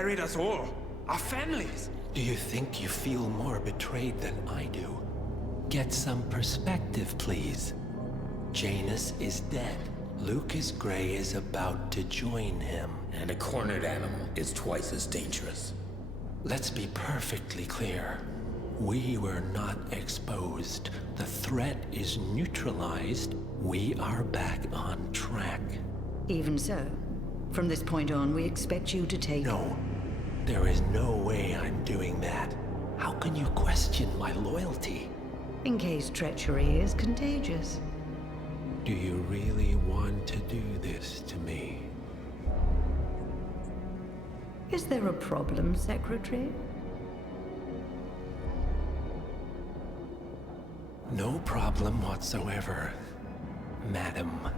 buried us all. Our families. Do you think you feel more betrayed than I do? Get some perspective, please. Janus is dead. Lucas Gray is about to join him. And a cornered animal is twice as dangerous. Let's be perfectly clear. We were not exposed. The threat is neutralized. We are back on track. Even so, from this point on, we expect you to take... No, there is no way I'm doing that. How can you question my loyalty? In case treachery is contagious. Do you really want to do this to me? Is there a problem, Secretary? No problem whatsoever, Madam.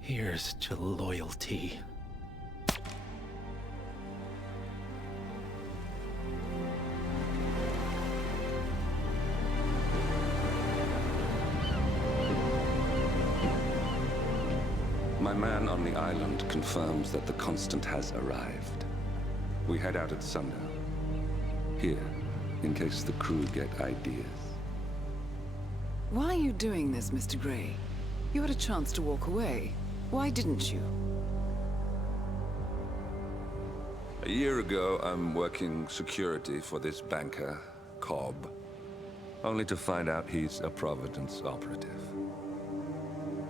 Here's to loyalty. My man on the island confirms that the Constant has arrived. We head out at sundown. Here, in case the crew get ideas. Why are you doing this, Mr. Gray? You had a chance to walk away. Why didn't you? A year ago, I'm working security for this banker, Cobb, only to find out he's a Providence operative.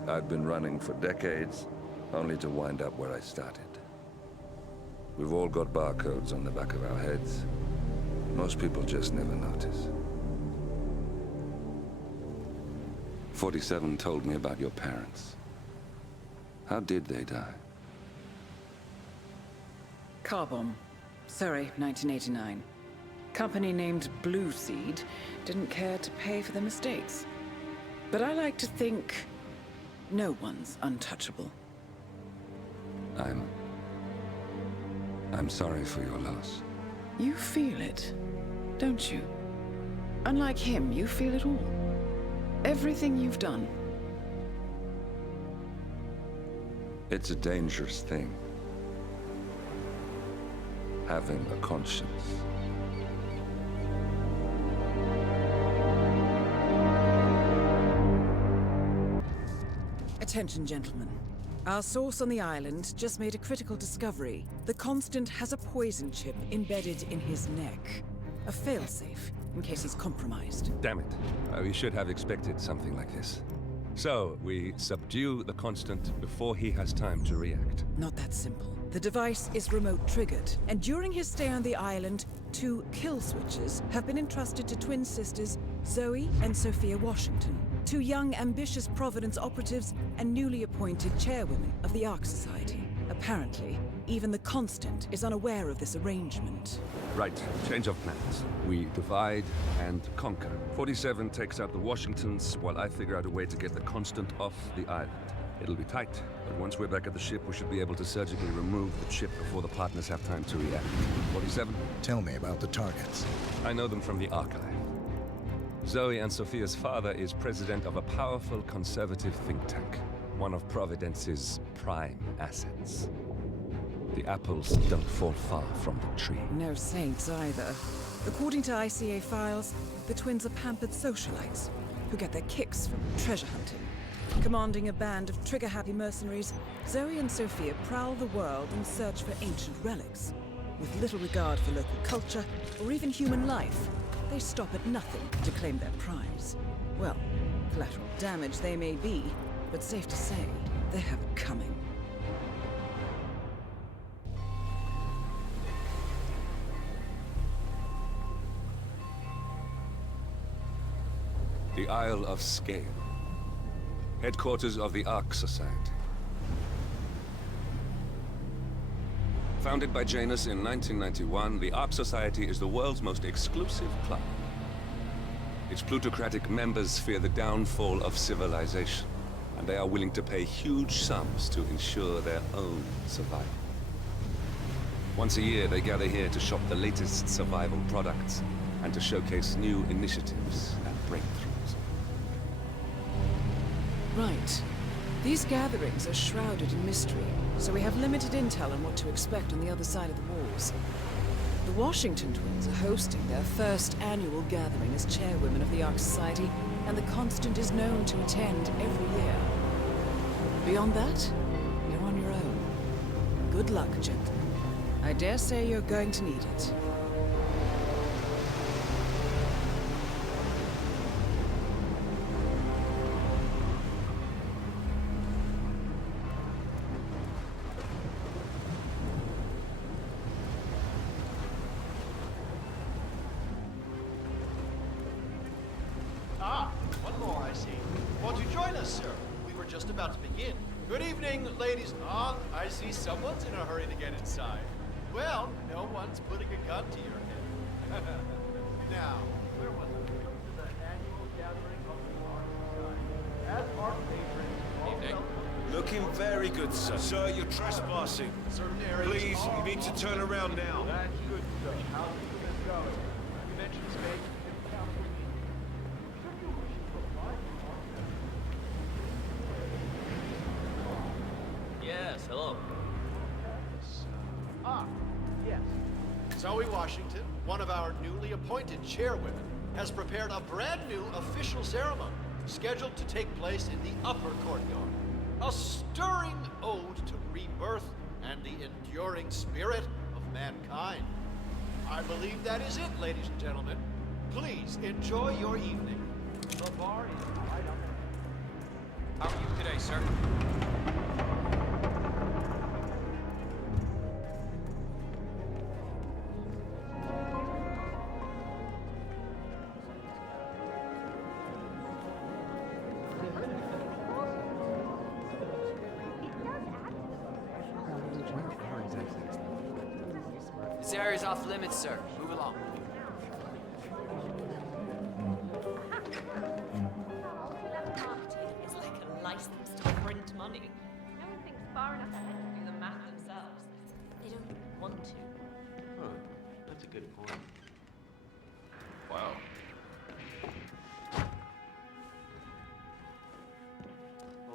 I'd been running for decades, only to wind up where I started. We've all got barcodes on the back of our heads. Most people just never notice. 47 told me about your parents. How did they die? Car bomb. Surrey, 1989. Company named Blue Seed didn't care to pay for their mistakes. But I like to think no one's untouchable. I'm sorry for your loss. You feel it, don't you? Unlike him, you feel it all. Everything you've done. It's a dangerous thing. Having a conscience. Attention, gentlemen. Our source on the island just made a critical discovery. The Constant has a poison chip embedded in his neck. A failsafe, in case he's compromised. Damn it. We should have expected something like this. So, we subdue the Constant before he has time to react. Not that simple. The device is remote-triggered, and during his stay on the island, 2 kill switches have been entrusted to twin sisters Zoe and Sophia Washington, 2 young, ambitious Providence operatives and newly appointed chairwomen of the Ark Society. Apparently, even the Constant is unaware of this arrangement. Right, change of plans. We divide and conquer. 47 takes out the Washingtons, while I figure out a way to get the Constant off the island. It'll be tight, but once we're back at the ship, we should be able to surgically remove the chip before the partners have time to react. 47? Tell me about the targets. I know them from the archive. Zoe and Sophia's father is president of a powerful conservative think tank, one of Providence's prime assets. The apples don't fall far from the tree. No saints either. According to ICA files, the twins are pampered socialites who get their kicks from treasure hunting. Commanding a band of trigger-happy mercenaries, Zoe and Sophia prowl the world in search for ancient relics. With little regard for local culture or even human life, they stop at nothing to claim their prize. Well, collateral damage they may be, but safe to say, they have it coming. The Isle of Scale. Headquarters of the Ark Society. Founded by Janus in 1991, the Ark Society is the world's most exclusive club. Its plutocratic members fear the downfall of civilization. and they are willing to pay huge sums to ensure their own survival. Once a year, they gather here to shop the latest survival products and to showcase new initiatives and breakthroughs. Right. These gatherings are shrouded in mystery, so we have limited intel on what to expect on the other side of the walls. The Washington twins are hosting their first annual gathering as chairwomen of the Ark Society, and the Constant is known to attend every year. Beyond that, you're on your own. Good luck, gentlemen. I dare say you're going to need it. Ah, one more, I see. Won't you join us, sir? We were just about to begin. Good evening, ladies. Ah, I see someone's in a hurry to get inside. Well, no one's putting a gun to your head. Now, where was it? Welcome to the annual gathering of the Ark Society. As Ark patrons, all welcome. Looking very good, sir. Sir, you're trespassing. Certain areas. Please, you need to turn around now. That's good, sir. How's the business going? Convention's made. Yes, hello. Ah, yes. Zoe Washington, one of our newly appointed chairwomen, has prepared a brand new official ceremony scheduled to take place in the upper courtyard. A stirring ode to rebirth and the enduring spirit of mankind. I believe that is it, ladies and gentlemen. Please enjoy your evening. The bar is right up there. How are you today, sir? This area's off limits, sir. Move along. Marketing is like a license to print money. No one thinks far enough ahead to do the math themselves. They don't want to. Huh. That's a good point. Wow.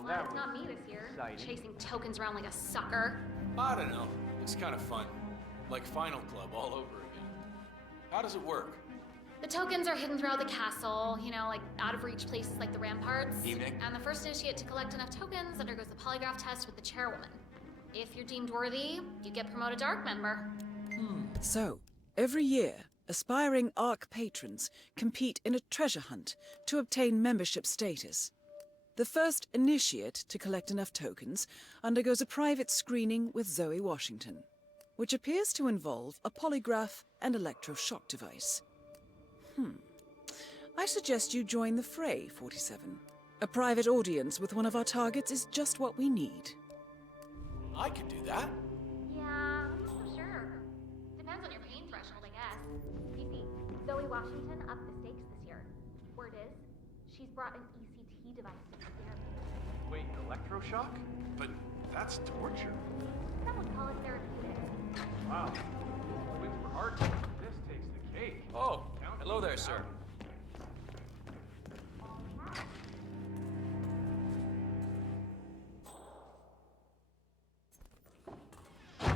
Well, it's not me this year, chasing tokens around like a sucker. I don't know. Looks kind of fun. Like Final Club all over again. How does it work? The tokens are hidden throughout the castle, you know, like out-of-reach places like the ramparts. Evening. And the first initiate to collect enough tokens undergoes the polygraph test with the chairwoman. If you're deemed worthy, you get promoted to Ark member. So, every year, aspiring Ark patrons compete in a treasure hunt to obtain membership status. The first initiate to collect enough tokens undergoes a private screening with Zoe Washington, which appears to involve a polygraph and electroshock device. I suggest you join the fray, 47. A private audience with one of our targets is just what we need. I could do that. Yeah, I'm not so sure. Depends on your pain threshold, I guess. You see, Zoe Washington upped the stakes this year. Word is, she's brought an ECT device to the interview. Wait, electroshock? But that's torture. Some would call it therapeutic. Wow. Wings were hard. This takes the cake. Oh, hello there, sir. The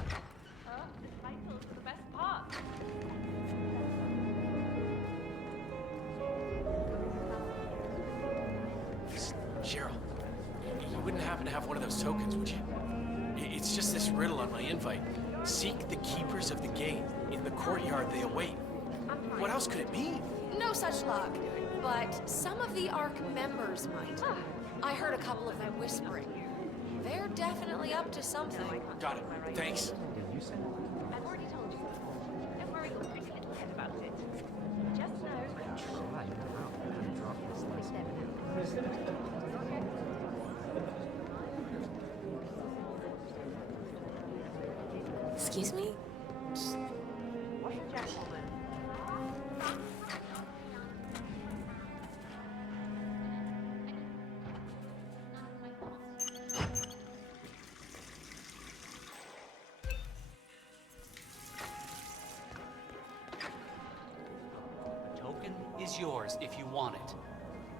titles are the best part. Cheryl, you wouldn't happen to have one of those tokens, would you? It's just this riddle on my invite. Seek the keepers of the gate. In the courtyard they await. What else could it mean? No such luck, but some of the Ark members might. I heard a couple of them whispering. They're definitely up to something. Got it. Thanks. I've already told you. Don't worry, you'll pretty little bit about it. Just know. Excuse me? is yours if you want it,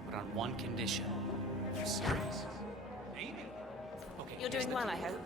but on one condition. You serious? Amy? Okay. You're doing well, I hope.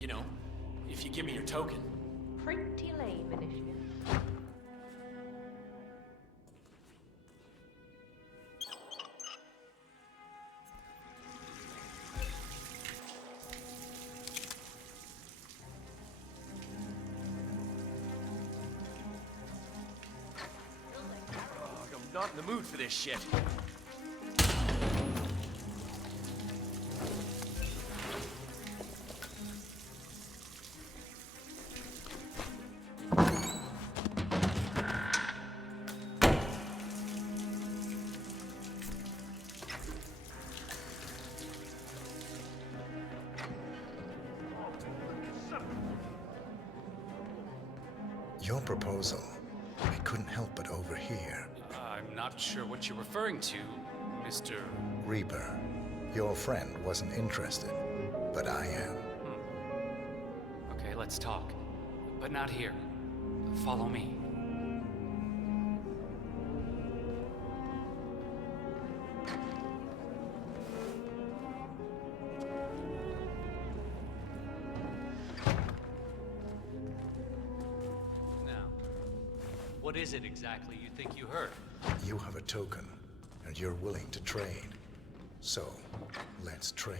You know, if you give me your token. Pretty lame initiative. I'm not in the mood for this shit. Your proposal, I couldn't help but overhear. I'm not sure what you're referring to, Mr. Reaper, your friend wasn't interested, but I am. Okay, let's talk. But not here. Follow me. Now, what is it exactly you think you heard? You have a token, and you're willing to trade. So, let's trade.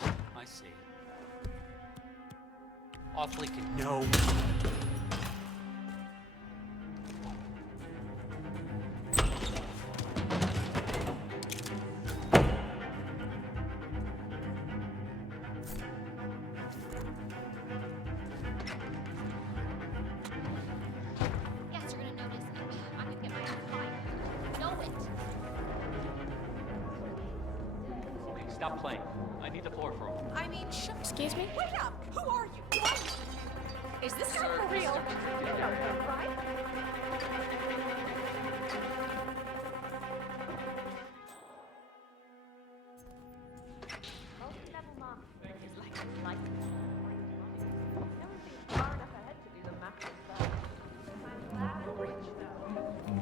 I see. Awfully no. Yes, you're gonna notice. I'm gonna get my ass fired. Know it. Okay, stop playing. I need the floor for all. I mean, Excuse me? Wait up! Who are you? Who are you? Is this guy for real? You know him, right? Multi-level marketing is like life. No one thinks far enough ahead to do the math themselves. I'm glad I'm rich, though.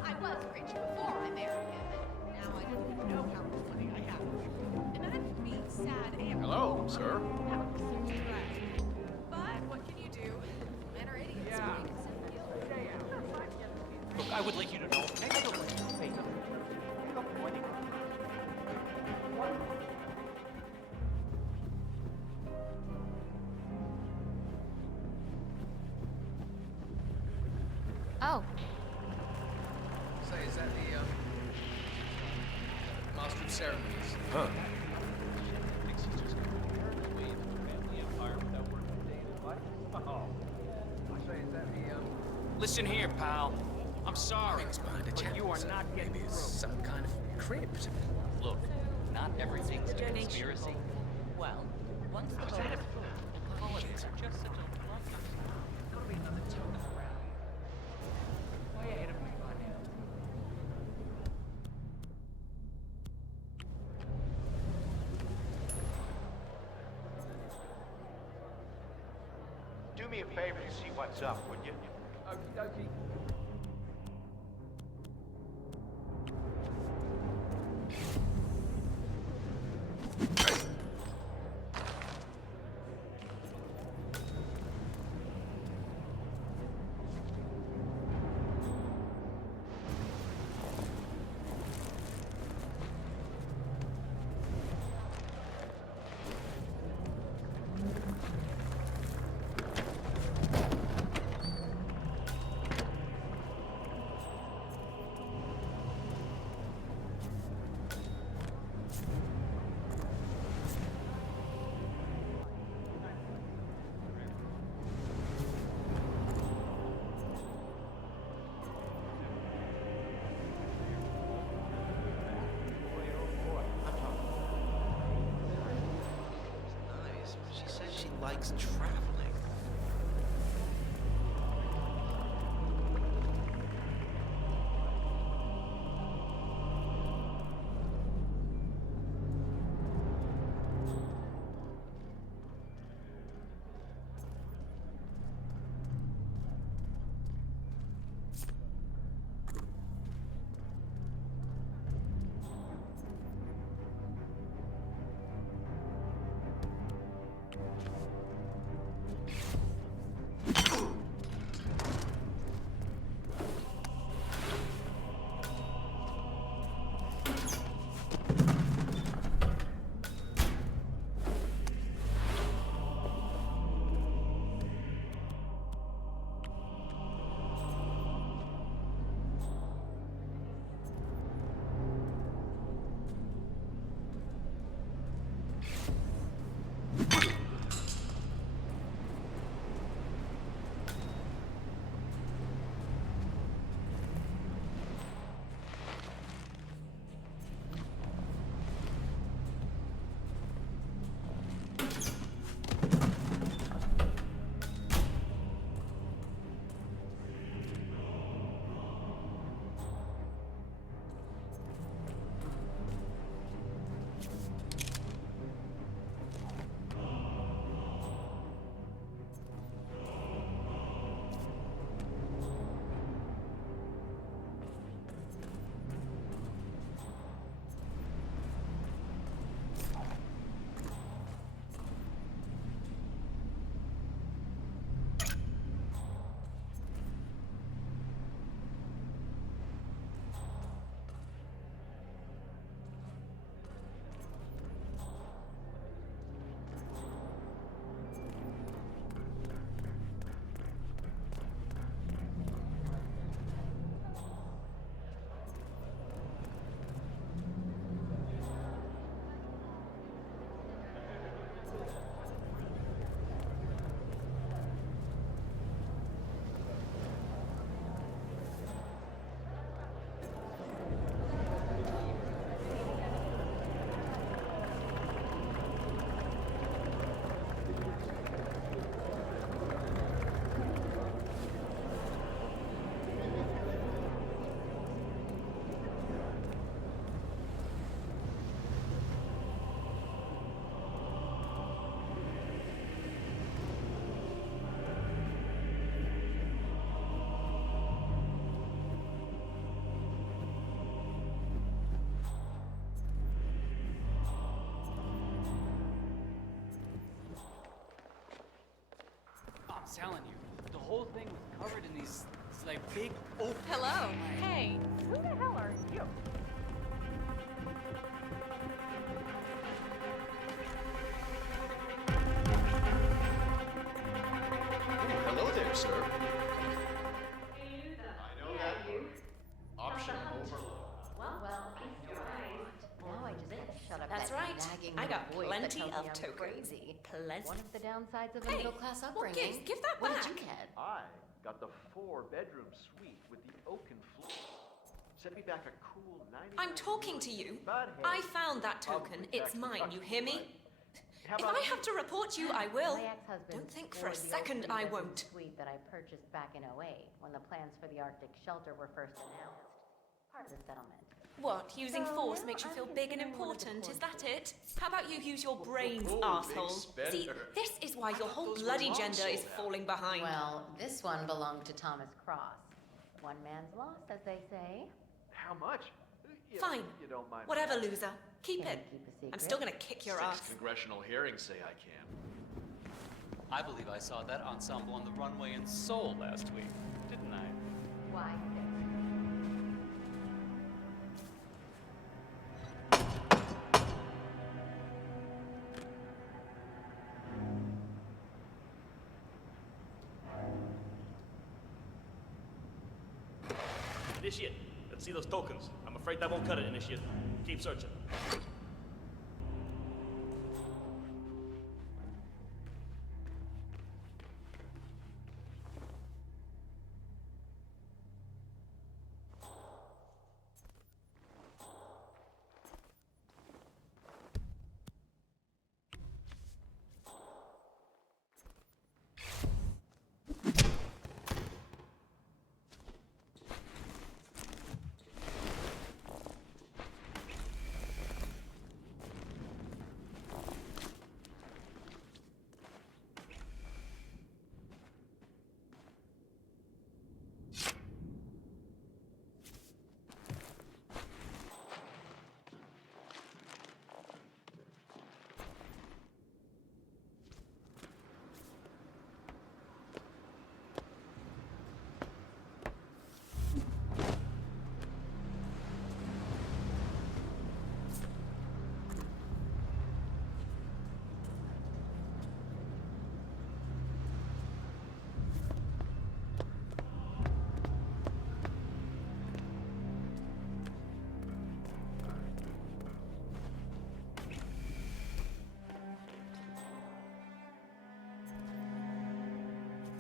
I was rich before I married him, and now I don't even know how much money I have. Imagine being sad and Hello, sir. But what can you do? Men are idiots. Yeah. Look, I would like you to know. I don't like you. Hey, Oh. Say, is that the, Master of Ceremonies? Huh. Thinks he's just going to turn the way into the family empire without working a day in his life? Oh. I say, is that the, Listen here, pal. I'm sorry, but you are not getting Maybe it's through. some kind of crypt. Look, not everything's a conspiracy. Well, once the What's that? The holidays are just such a luxury. Gotta be another token around. Way ahead of me by now. Do me a favor to see what's up, would you? Okie dokie. likes traveling. I'm telling you, the whole thing was covered in these like big open. Hello. Hey. Who the hell are you? Hello there, sir. I know that word. Option overload. Well, now I just shut up That's that right. nagging I got little voice that plenty tells me of I'm tokens. crazy. Plenty. One of the downsides of a Hey, middle-class well, upbringing. give that what back. did you get? I got the 4-bedroom suite with the oaken floor. Set me back a cool 99. I'm talking to you. But hey, I found that probably token. It's tax mine. You deductible, hear me? right? How If about I you? have to report you, I will. My ex-husband Don't think for a scored the second old I 3-bedroom won't. suite that I purchased back in '08 when the plans for the Arctic shelter were first announced. Part of the settlement. What, using So force now makes you I'm feel big and considering one of the important? Is courses. that it? How about you use your brains, big arsehole? See, spender. this is why your whole those were bloody long gender is sold out. falling behind. Well, this one belonged to Thomas Cross. One man's loss, as they say. How much? Fine. You don't mind. Whatever, loser. Keep Can it. you keep a secret? I'm still gonna kick your 6 ass. congressional hearings say I can. I believe I saw that ensemble on the runway in Seoul last week, didn't I? Why? Initiate, let's see those tokens. I'm afraid that won't cut it, Initiate. Keep searching.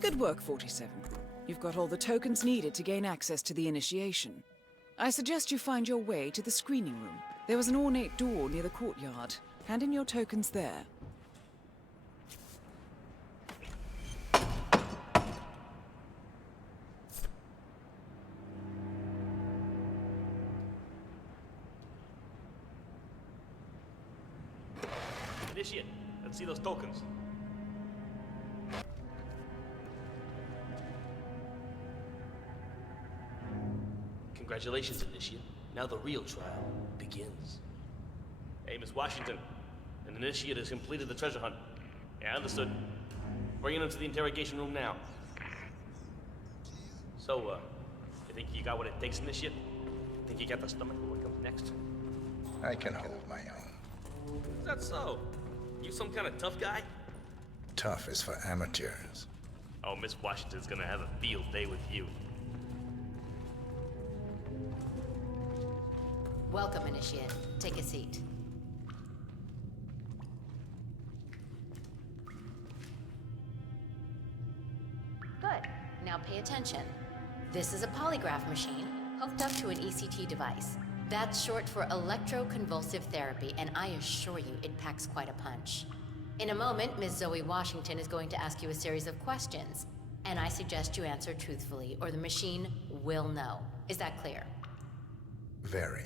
Good work, 47. You've got all the tokens needed to gain access to the initiation. I suggest you find your way to the screening room. There was an ornate door near the courtyard. Hand in your tokens there. Initiate. Let's see those tokens. Congratulations, Initiate. Now the real trial begins. Hey, Miss Washington. An Initiate has completed the treasure hunt. Yeah, understood. Bringing him to the interrogation room now. So, you think you got what it takes, Initiate? Think you got the stomach for what comes next? I can hold my own. Is that so? You some kind of tough guy? Tough is for amateurs. Oh, Miss Washington's gonna have a field day with you. Welcome, Initiate. Take a seat. Good. Now pay attention. This is a polygraph machine hooked up to an ECT device. That's short for electroconvulsive therapy, and I assure you it packs quite a punch. In a moment, Ms. Zoe Washington is going to ask you a series of questions, and I suggest you answer truthfully, or the machine will know. Is that clear? Very.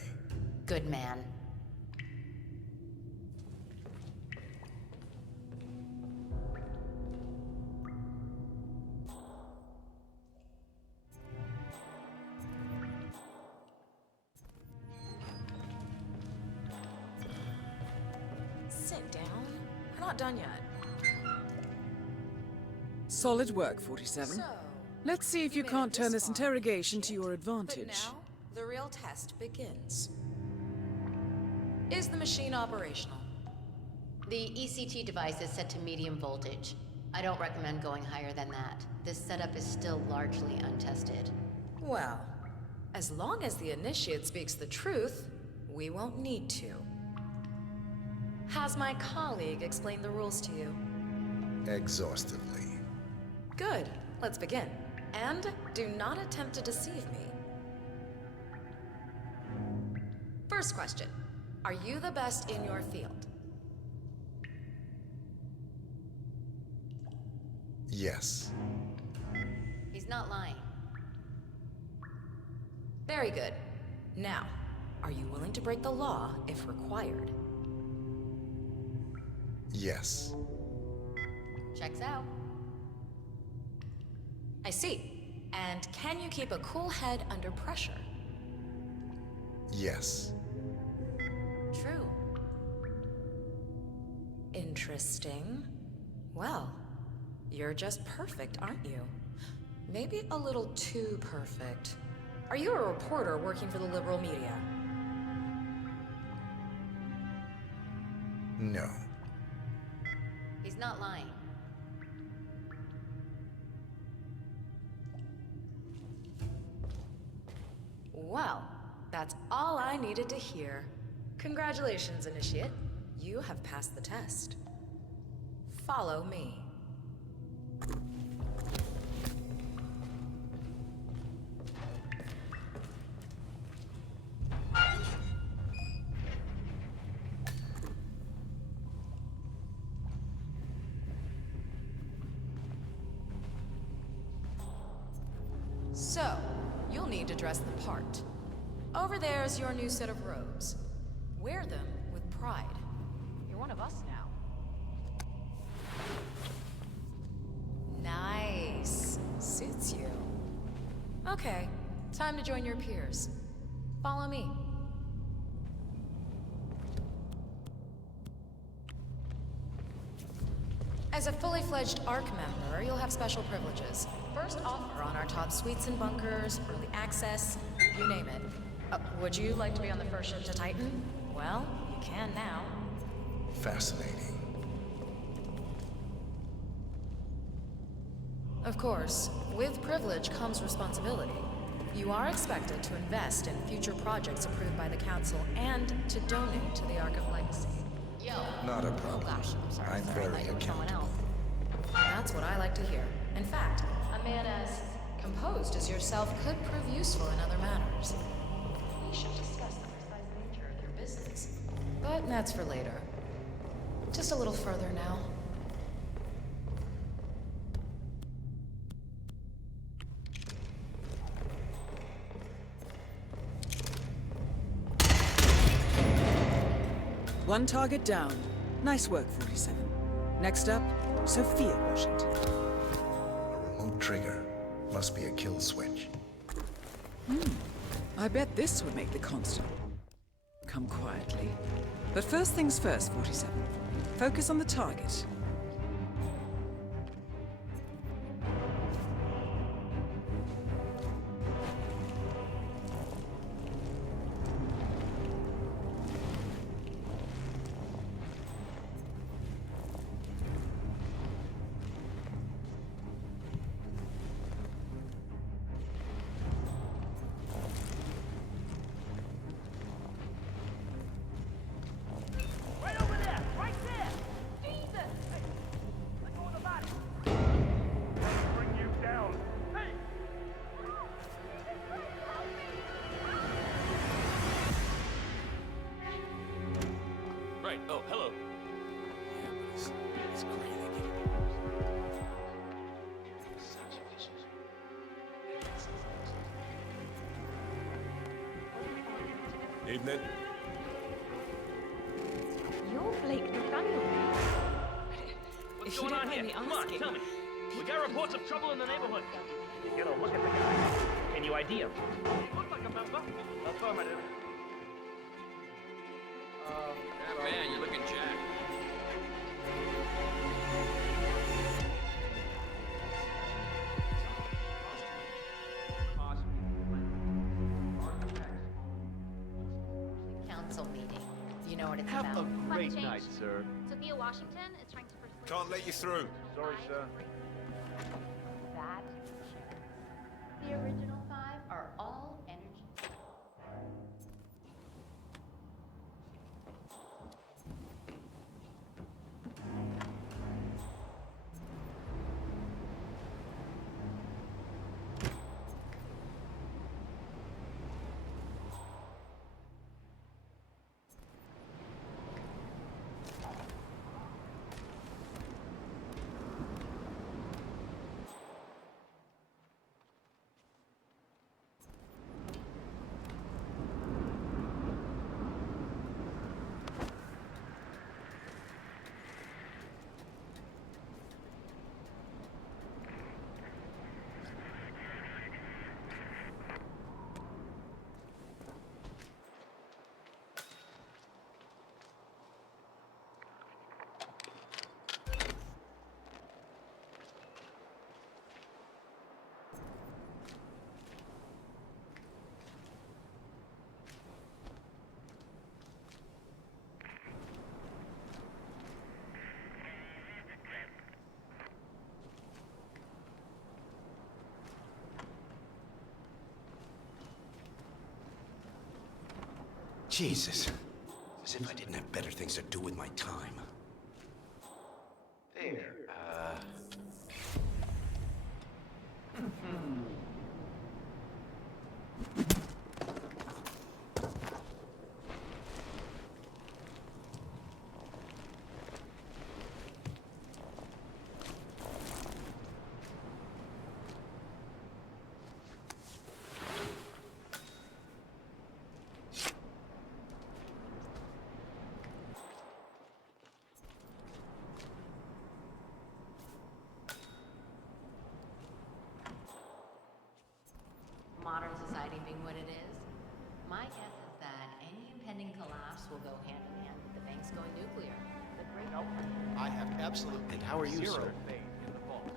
Good man. Sit down. We're not done yet. Solid work, 47. So, Let's see if you can't turn this interrogation to your advantage. But now, the real test begins. Is the machine operational? The ECT device is set to medium voltage. I don't recommend going higher than that. This setup is still largely untested. Well, as long as the Initiate speaks the truth, we won't need to. Has my colleague explained the rules to you? Exhaustively. Good. Let's begin. And do not attempt to deceive me. First question. Are you the best in your field? Yes. He's not lying. Very good. Now, are you willing to break the law if required? Yes. Checks out. I see. And can you keep a cool head under pressure? Yes. True. Interesting. Well, you're just perfect, aren't you? Maybe a little too perfect. Are you a reporter working for the liberal media? No. He's not lying. Well, that's all I needed to hear. Congratulations, Initiate. You have passed the test. Follow me. So, you'll need to dress the part. Over there's your new set of robes. Wear them with pride. You're one of us now. Nice. Suits you. Okay, time to join your peers. Follow me. As a fully fledged ARC member, you'll have special privileges. First offer on our top suites and bunkers, early access, you name it. Would you like to be on the first ship to Titan? Well, you can now. Fascinating. Of course, with privilege comes responsibility. You are expected to invest in future projects approved by the Council and to donate to the Ark of Legacy. Yo. Not a problem. Oh gosh, I'm sorry. I'm Sorry, I very thought you were someone accountable. else. That's what I like to hear. In fact, a man as composed as yourself could prove useful in other matters. We should discuss the precise nature of your business. But that's for later. Just a little further now. One target down. Nice work, 47. Next up, Sophia Washington. A remote trigger. Must be a kill switch. I bet this would make the constant come quietly. But first things first, 47. Focus on the target. Right. Oh, hello. Yeah, but it's great they give it such officials. Evening. You're Blake Nathaniel. What's going on here? Come on, tell me. We got reports of trouble in the neighborhood. You get a look at the guy. Can you ID him? He looked like a member. Affirmative. Man, you're looking jacked. Council meeting. You know what it's Have about. a great night, sir. Sophia Washington is trying to persuade... Can't let you through. Sorry, sir. That The original 5 are all energy. Jesus. As if I didn't have better things to do with my time. There. Modern society being what it is, my guess is that any impending collapse will go hand in hand with the banks going nuclear. The great I have absolutely And how are you, Zero sir? faith in the vault.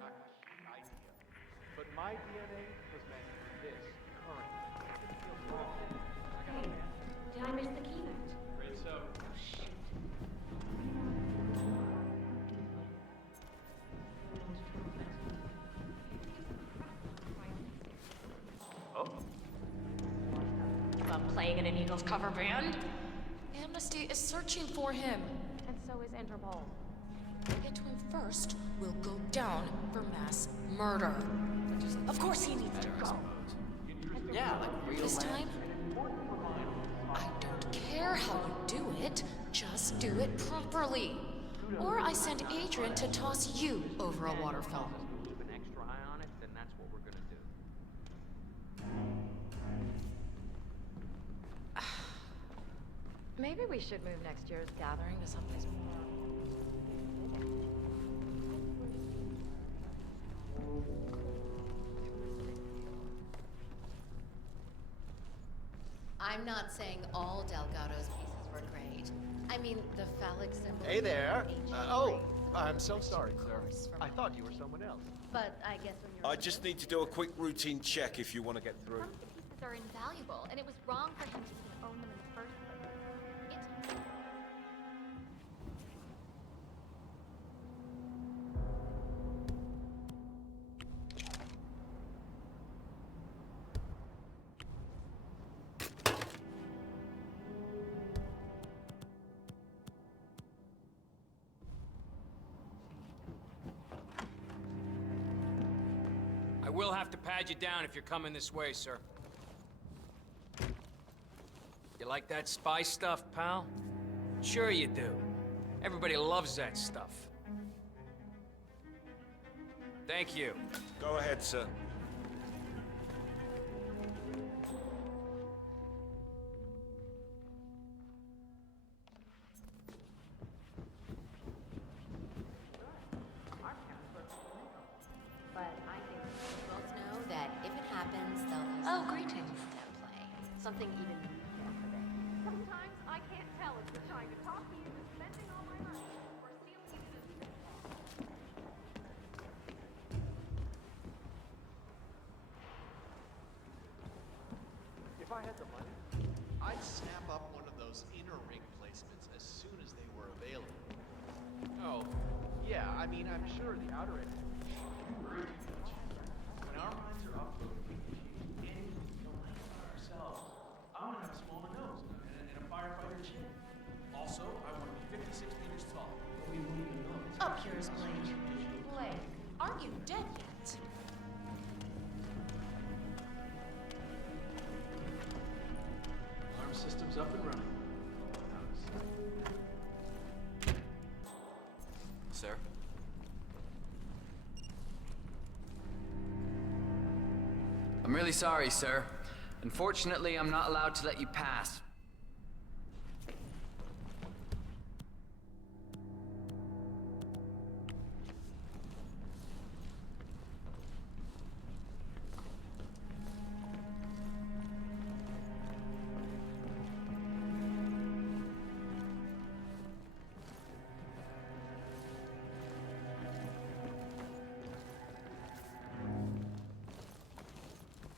Not an idea. But my DNA was meant for this current. Hey, did I miss the keynote? Great, so. Oh, shoot. Oh. About playing in an Eagles cover band? Amnesty is searching for him. And so is Interpol. we get to him first, we'll go down for mass murder. Of course he needs to go. Yeah, like real This time, I don't care how you do it, just do it properly. Or I send Adrian to toss you over a waterfall. Keep an extra eye on it, then that's what we're gonna do. Maybe we should move next year's gathering to someplace more. I'm not saying all Delgado's pieces were great. I mean, the phallic symbol. Hey there. Oh, I'm so sorry, sir. I thought you were someone else. But I guess when you're. I just need to do a quick routine check if you want to get through. Some of the pieces are invaluable, and it was wrong for him to even own them in the first place. It's... I will have to pad you down if you're coming this way, sir. You like that spy stuff, pal? Sure you do. Everybody loves that stuff. Thank you. Go ahead, sir. But I think we both know that if it happens, they'll use Oh, it greetings. to play. Something even more today. Sometimes I can't tell if you're trying to talk me into spending all my money or stealing you to the... If I had the money, I'd snap up one of those inner ring placements as soon as they were available. Oh, yeah, I mean, I'm sure the outer end. When our minds are uploaded, we can achieve anything we don't like about ourselves. I want to have a smaller nose and a firefighter chin. Also, I want to be 56 meters tall. But we won't even know. Up yours, Blake. Blake, aren't you dead yet? Alarm system's up and running. Sir? I'm really sorry, sir. Unfortunately, I'm not allowed to let you pass.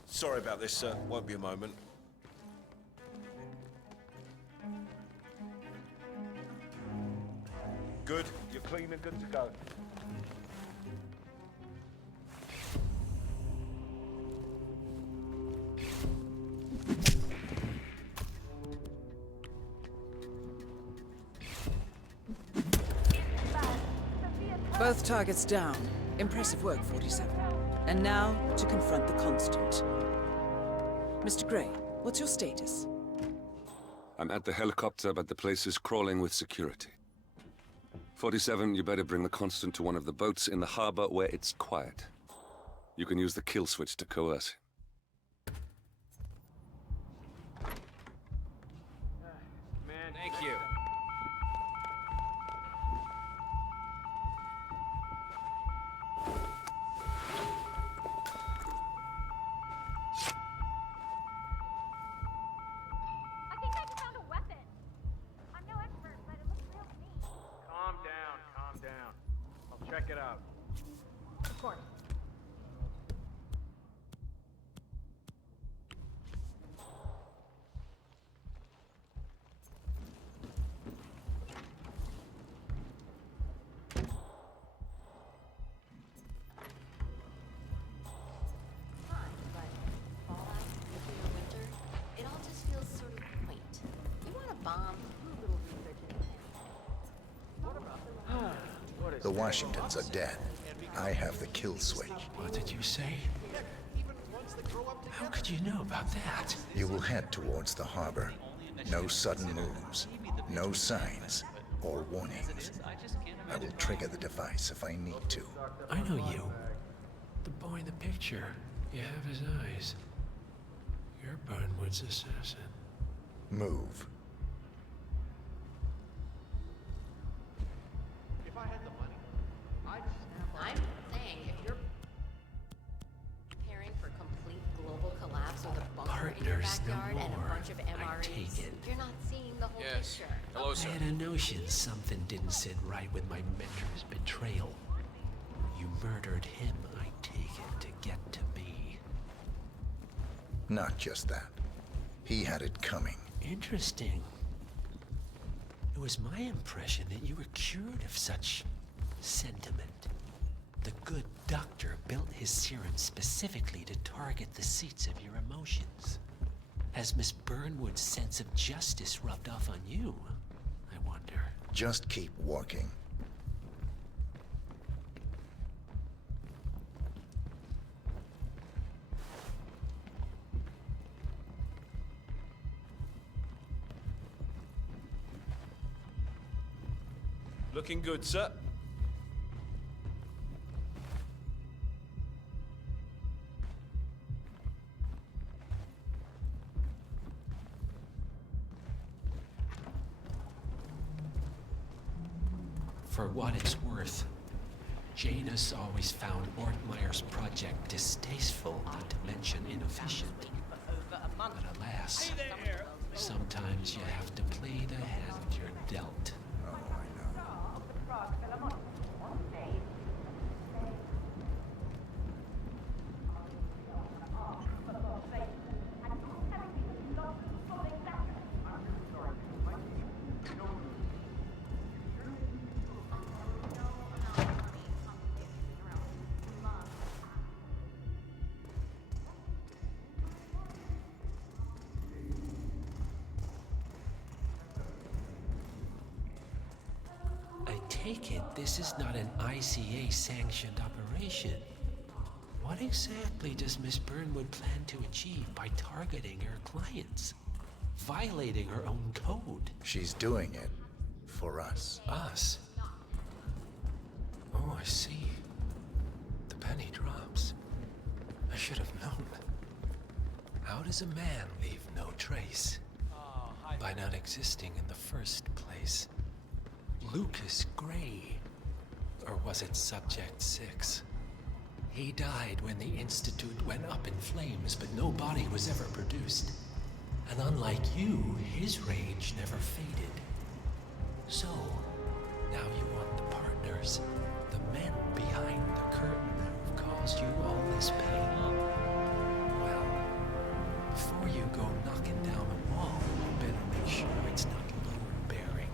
Sorry about this, sir. Won't be a moment. Good. You're clean and good to go. Both targets down. Impressive work, 47. And now, to confront the Constant. Mr. Gray, what's your status? I'm at the helicopter, but the place is crawling with security. 47, you better bring the Constant to one of the boats in the harbor where it's quiet. You can use the kill switch to coerce him. Man, thank you. I think I found a weapon. I'm no expert, but it looks real to me. Calm down, calm down. I'll check it out. Of course. Fun, but Fallout, nuclear winter, it all just feels sort of quaint. You want a bomb? Do a little research into it. What The Washingtons are dead. I have the kill switch. What did you say? How could you know about that? You will head towards the harbor. No sudden moves, no signs or warnings. I will trigger the device if I need to. I know you. The boy in the picture. You have his eyes. You're Burnwood's assassin. Move. If I had the money, I'd snap I'm saying if you're preparing for complete global collapse with a bunker in your Partners no backyard and a more. bunch of I take MREs, it. you're not seeing the whole Yes. picture. Hello, I sir. had a notion something didn't sit right with my mentor's betrayal. You murdered him, I take it, to get to me. Not just that. He had it coming. Interesting. It was my impression that you were cured of such sentiment. The good doctor built his serum specifically to target the seats of your emotions. Has Miss Burnwood's sense of justice rubbed off on you? I wonder. Just keep walking. Looking good, sir. For what it's worth, Janus always found Ortmeyer's project distasteful, not to mention inefficient. But alas, sometimes you have to play the hand you're dealt. Take it, this is not an ICA-sanctioned operation. What exactly does Miss Burnwood plan to achieve by targeting her clients? Violating her own code? She's doing it for us. Us? Oh, I see. The penny drops. I should have known. How does a man leave no trace? By not existing in the first place. Lucas Gray. Or was it Subject 6? He died when the Institute went up in flames, but no body was ever produced. And unlike you, his rage never faded. So, now you want the partners, the men behind the curtain who've caused you all this pain. Well, before you go knocking down a wall, you better make sure it's not load-bearing.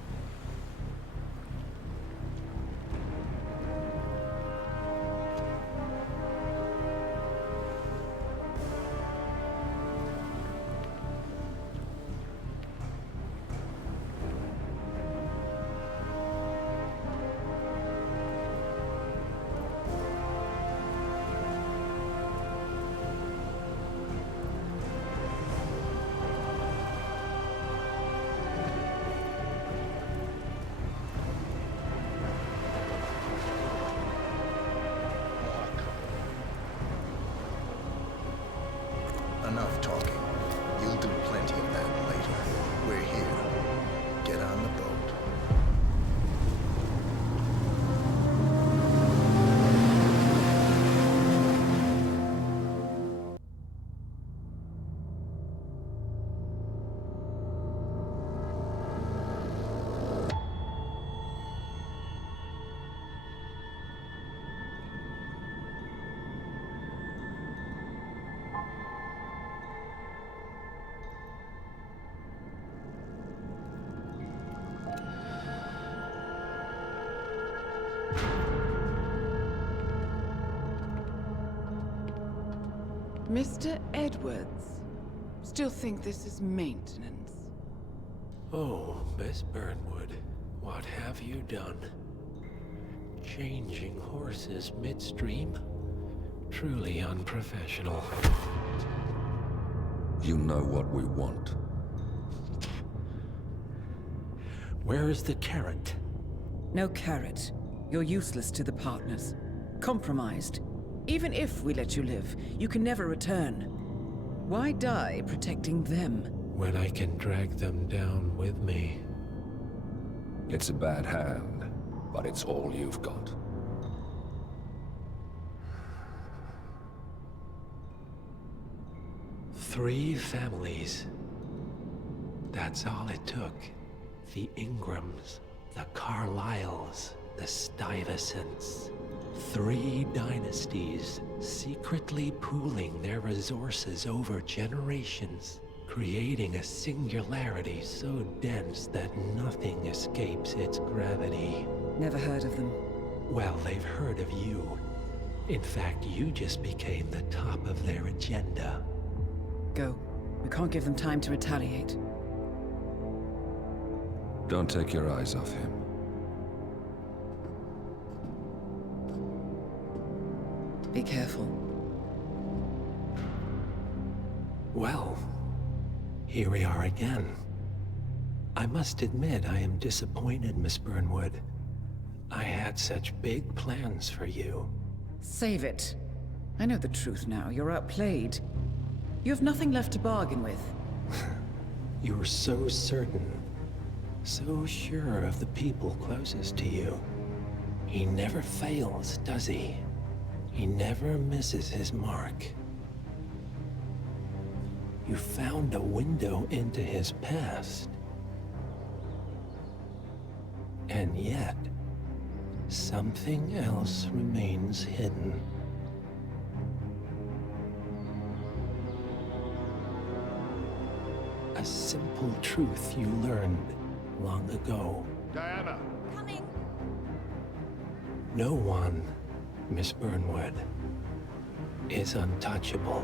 Enough talking. You'll do plenty of that later. We're here. Get on the boat. Mr. Edwards, still think this is maintenance? Oh, Miss Burnwood, what have you done? Changing horses midstream? Truly unprofessional. You know what we want. Where is the carrot? No carrot. You're useless to the partners. Compromised. Even if we let you live, you can never return. Why die protecting them? When I can drag them down with me. It's a bad hand, but it's all you've got. Three families. That's all it took. The Ingrams, the Carlyles, the Stuyvesants. 3 dynasties secretly pooling their resources over generations, creating a singularity so dense that nothing escapes its gravity. Never heard of them. Well, they've heard of you. In fact, you just became the top of their agenda. Go. We can't give them time to retaliate. Don't take your eyes off him. Be careful. Well, here we are again. I must admit I am disappointed, Miss Burnwood. I had such big plans for you. Save it. I know the truth now. You're outplayed. You have nothing left to bargain with. You were so certain. So sure of the people closest to you. He never fails, does he? He never misses his mark. You found a window into his past. And yet, something else remains hidden. A simple truth you learned long ago. Diana! Coming! No one, Miss Burnwood, is untouchable.